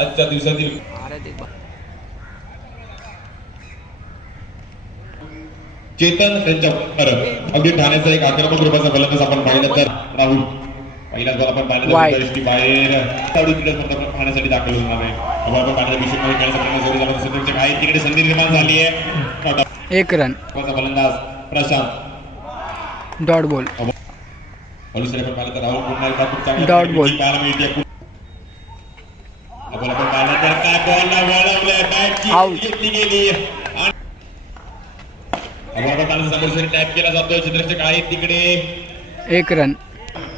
आजच्या दिवसातील चेतन त्यांच्या अगदी ठाण्याचा एक आक्रमक रूपाचा फलंदाज आपण पाहिलं तर राहुल पहिलाच बॉल आपण पाहिलं तर दृष्टी बाहेर पाहण्यासाठी दाखल होणार आहे. आपण पाहण्याचा विषय खेळायचा प्रयत्न सुरू झाला तसं काही तिकडे संधी निर्माण झाली आहे. 1 रन फलंदाज प्रशांत डॉट बॉल दुसरे पण पाहिलं तर राहुल पुन्हा एकदा खूप चांगला डॉट बॉल पाहायला मिळते. आपण पाहिलं तर काय बॉलला वळवलंय बॅटची घेतली गेली समोर टॅप केला जातोय. चित्रक्षक आहे तिकडे 1 रन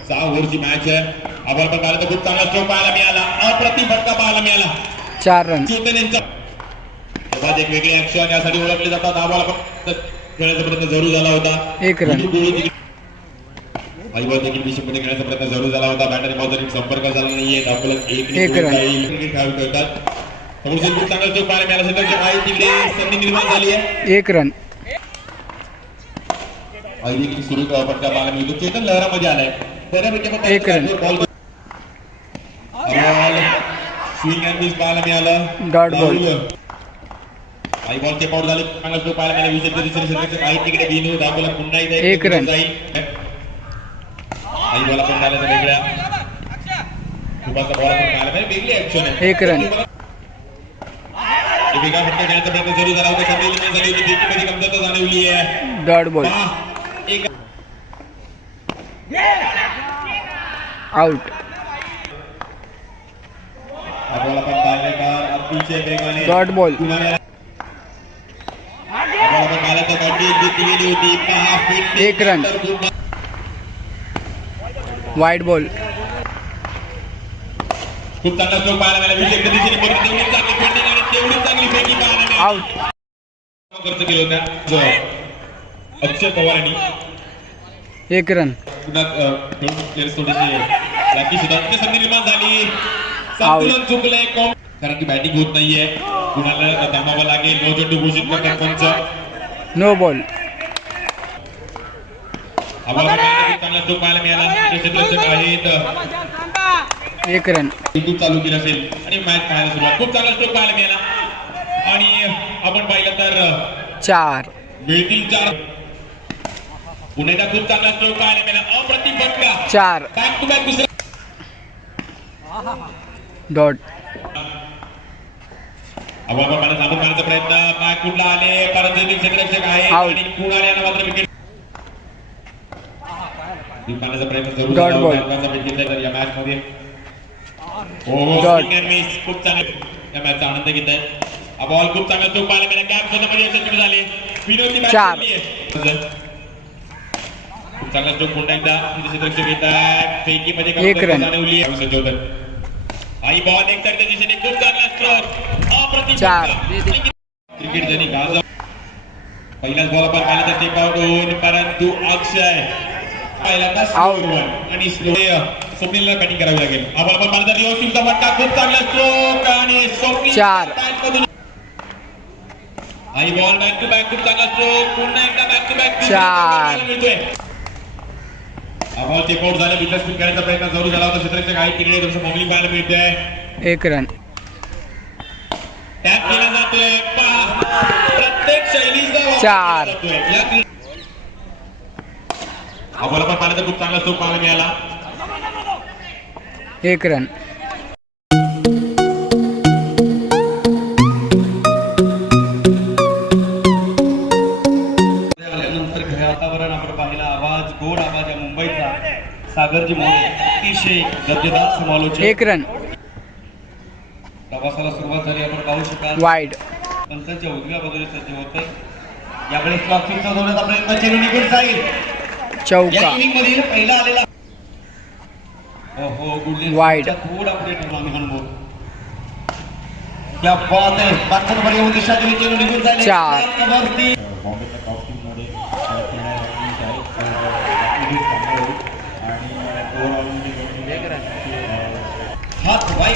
6 ओव्हरची मॅच आहे. आपण पाहिलं तर खूप चांगला स्ट्रोक पाहायला मिळाला. अप्रतिम फटका पाहायला मिळाला. 4 रन चेतन यांचा एक वेगळी ऍक्शन यासाठी ओळखले जातात. हा बॉल खेळण्याचा प्रयत्न जरूर झाला होता. 1 रन आईबॉल देखील विषयमध्ये खेळण्याचा प्रयत्न जरूर झाला होता. बॅटर बॉलचा संपर्क झाला नाहीये. धावफलक 1 रन क्रिकेट खेळाडू खेळतात. समोर खूप चांगला स्ट्रोक पाहायला मिळाला. चित्रक्षक आहे तिकडे संधी निर्माण झाली आहे. 1 रन देखील सुरू फटका पाहायला मिळतो. चेतन लहरामध्ये आलाय. बऱ्यापैकी 1 रन स्विंग अँड मिस पाहायला मिळालं. डॉट बॉल आई बॉल चेक आउट झाले. चांगला स्ट्रोक पाहायला मिळाला. विषय क्षेत्ररक्षक आहे तिकडे बिनू धावला पुन्हा एकदा 1 रन जाईल. आई बॉल आपण पाहिलं तर वेगळ्या खूपच बॉल आपण पाहायला मिळाला. वेगळी ऍक्शन आहे. 1 रन वेगळा फटका खेळण्याचा प्रयत्न जरूर झाला होता. संधी निर्माण झाली होती. देखील कमतरता जाणवली आहे. Dot ball out dot ball 1 run wide ball खूप चांगला स्ट्रोक पाहायला मिळाला. विजय दिशेने तेवढी चांगली फिल्डिंग आणि तेवढी चांगली फेकी पाहायला मिळाली. आउट खर्च केला होता अक्षय पवार यांनी. 1 रन पुन्हा थोडीशी संधी निर्माण झाली. संतुलन चुकलंय कारण की बॅटिंग होत नाहीये. कुणाला थांबावं लागेल. नो चेंडू घोषित करतात पंच. नो बॉल चांगला स्ट्रोक पाहायला मिळाला. क्षेत्ररक्षक आहेत 1 रन चालू केलं असेल आणि मॅच पाहायला सुरुवात. खूप चांगला स्ट्रोक पाहायला मिळाला आणि आपण पाहिलं तर 4 मिळतील 4. पुण्याचा खूप चांगला स्ट्रोक पाहायला मिळाला. अप्रतिम फटका 4 बॅक टू बॅक दुसरा डॉट आपण पाहण्याचा प्रयत्न बॅक फुटला आले. परत क्षेत्ररक्षक आहे आणि पुन्हा यानं मात्र विकेट पाहण्याचा प्रयत्न जरूर डॉट बॉल या मॅच मध्ये खूप चांगला या मॅचचा आनंद घेत आहे. हा बॉल खूप चांगला स्ट्रोक पाहायला मिळाला. गॅप स्वतःमध्ये यशस्वी झाले. विनोदी बॅट खूप चांगला स्ट्रोक पुन्हा एकदा क्षेत्ररक्षक येतात. फेकीमध्ये 1 रन जाणवली आई बॉल एक त्या दिशेने खूप चांगला स्ट्रोक अप्रतिम 4 क्रिकेट जणी गाजा पहिलाच बॉल आपण पाहिला तर टेक आउट होऊन परंतु अक्षय पहिल्यांदा आणि स्वप्नीलला बॅटिंग करावी लागेल. आपण पाहिलं तर रिओसिंगचा फटका खूप चांगला स्ट्रोक आणि स्वप्नील 4 आई बॉल बॅक टू बॅक खूप चांगला स्ट्रोक पुन्हा एकदा बॅक टू बॅक 4 मिळतोय. बॉल चेक आउट झाले. बिंदास खेळण्याचा प्रयत्न जरूर झाला होता. क्षेत्ररक्षक आहे तिकडे तुमचं बॉलिंग पाहायला मिळतंय. 1 रन टॅप केला जातोय. प्रत्येक शैलीचा 4 आपण पाहिलं तर खूप चांगला स्ट्रोक पाहायला मिळाला. 1 रन वातावरण आपण पाहिला. आवाज गोड आवाज आहे मुंबईचा. सागरजी मोरे अतिशय गद्यदार समालोचक. 1 रन प्रवासाला सुरुवात झाली. आपण पाहू शकाल वाईड पंचांच्या उजव्या बाजूने सज्ज होते. यावेळेस स्टॉपिंगचा जोराचा प्रयत्न चेंडू निघून जाईल. चौका मधील पहिला आलेला वाईड थोडा पुढे ठेवला मी म्हणतो. क्या बात आहे. बाटकर बरी होऊन दिशा दिली. चेंडू निघून जाईल.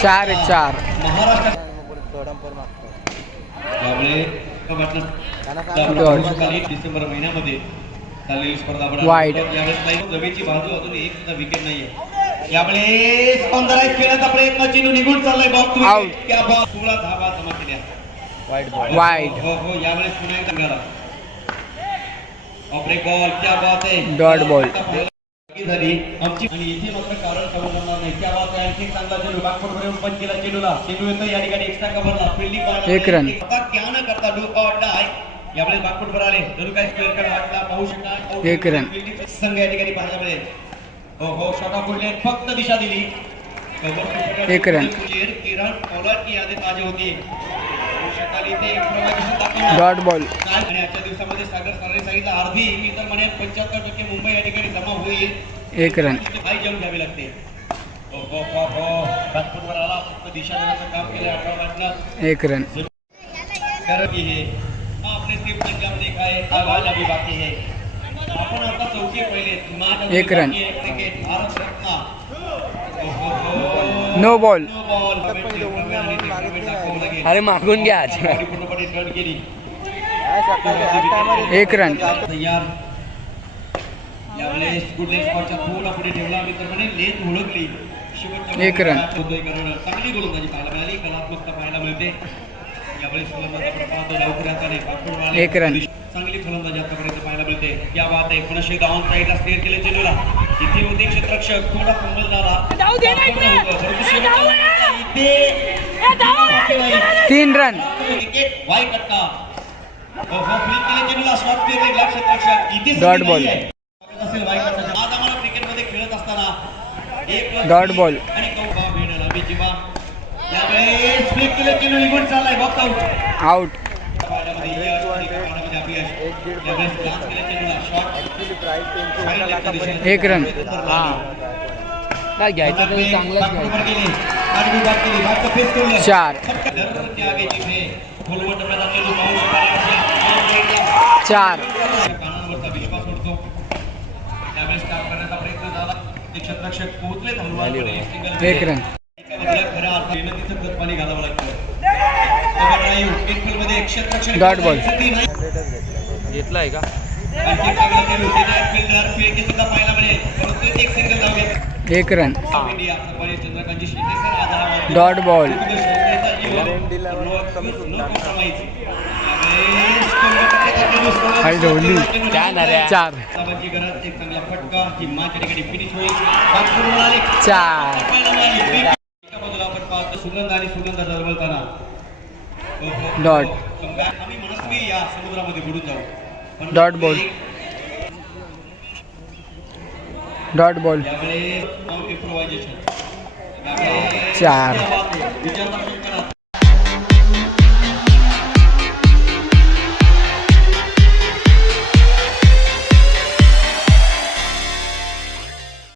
4 4 महाराष्ट्र डिसेंबर महिन्यामध्ये चाललेली स्पर्धा वाईड यावेळेस रवीची बाजू अजून एक सुद्धा विकेट नाहीये. यावेळेस 15 खेळाचा प्रयत्न चेंडू निघून चाललाय बॉक्स Out. त्या बॉल 16 धावा जमा केल्या वाईड हो हो यावेळेस पुन्हा एकदा मिळाला ब्रेक बॉल क्या बात आहे डॉट बॉल झाली आमची आणि इथे मात्र कारण करून जाणार नाही क्या बात आहे आणखी चांगला चेंडू बॅकफुट पर्यंत पंच केला चेंडूला चेंडू येतो या ठिकाणी एक्स्ट्रा कव्हरला फिल्डिंग एक रन. आता क्या न करता डू ऑर डाय यावेळेस बॅकफुट वर आले जणू काय स्क्वेअर कट वाटला पाहू शकता एक रन. संघ या ठिकाणी पाहायला मिळेल हो हो शॉट ऑफ फुटले फक्त दिशा दिली एक रन. किरण पोलार्ड की यादी ताजी होती शकाली ते improvisation दाखवलं. डॉट बॉल आणि आजच्या दिवसामध्ये सागर सरांनी सांगितलं अर्धी मी तर म्हणेन 75% मुंबई या ठिकाणी जमा होईल एक रन हाय जंप घ्यावी लागते हो हो हो हो बॅटफुटवर आला फक्त दिशा देण्याचं काम केलं आठवड्यातनं एक रन कर की हे आपने सिर्फ अंजाम देखा है आवाज अभी बाकी है आपण आता चौकी पहिले मॅच एक run. Cricket Bharat Ratna no ball no ball अरे मागून घ्या आज. पूर्णपणे रन केली एक रन तयार यावेळेस गुडलेस स्पॉटच्या थोडा पुढे ठेवला मी तर म्हणे लेट ओळखली शेवटच्या एक रन. चांगली गोलंदाजी पाहायला मिळाली कलात्मकता पाहायला मिळते यावेळेस फलंदाज आपण पाहतो लवकरात एक रन. चांगली फलंदाजी आतापर्यंत पाहायला मिळते क्या बात आहे पुन्हा शेदा ऑन साईडला स्टेअर केले चेंडूला इथे होते क्षेत्ररक्षक थोडा फंबल झाला तीन रन विकेट वाईट कट्टा फ्लिक केले चेंडूला शॉट केले क्षेत्ररक्षक इथे डॉट बॉल असेल वाईट कट्टा आज आम्हाला क्रिकेटमध्ये खेळत असताना डॉट बॉल आणि कौबा भेटला मी जीवा यावेळेस फ्लिक केले चेंडू निघून चाललाय बॉक्स आउट आउट एक रन काय घ्यायचं तर चांगलंच घ्यायचं 4 4 विश्वास उडतो त्यावेळेस काम करण्याचा प्रयत्न झाला क्षेत्ररक्षक पोहोचले एक रन खऱ्या अर्थ मेहनतीचं खत पाणी घालावं लागतं डॉट बॉल घेतलाय का एक रन डॉट बॉल धोनी 4 सुगंध आणि सुगंध दरवळताना डॉट आम्ही मनस्वी या समुद्रामध्ये बुडून जाऊ डॉट बॉल डॉट बॉल यावेळेस इम्प्रोव्हायझेशन 4 विचारता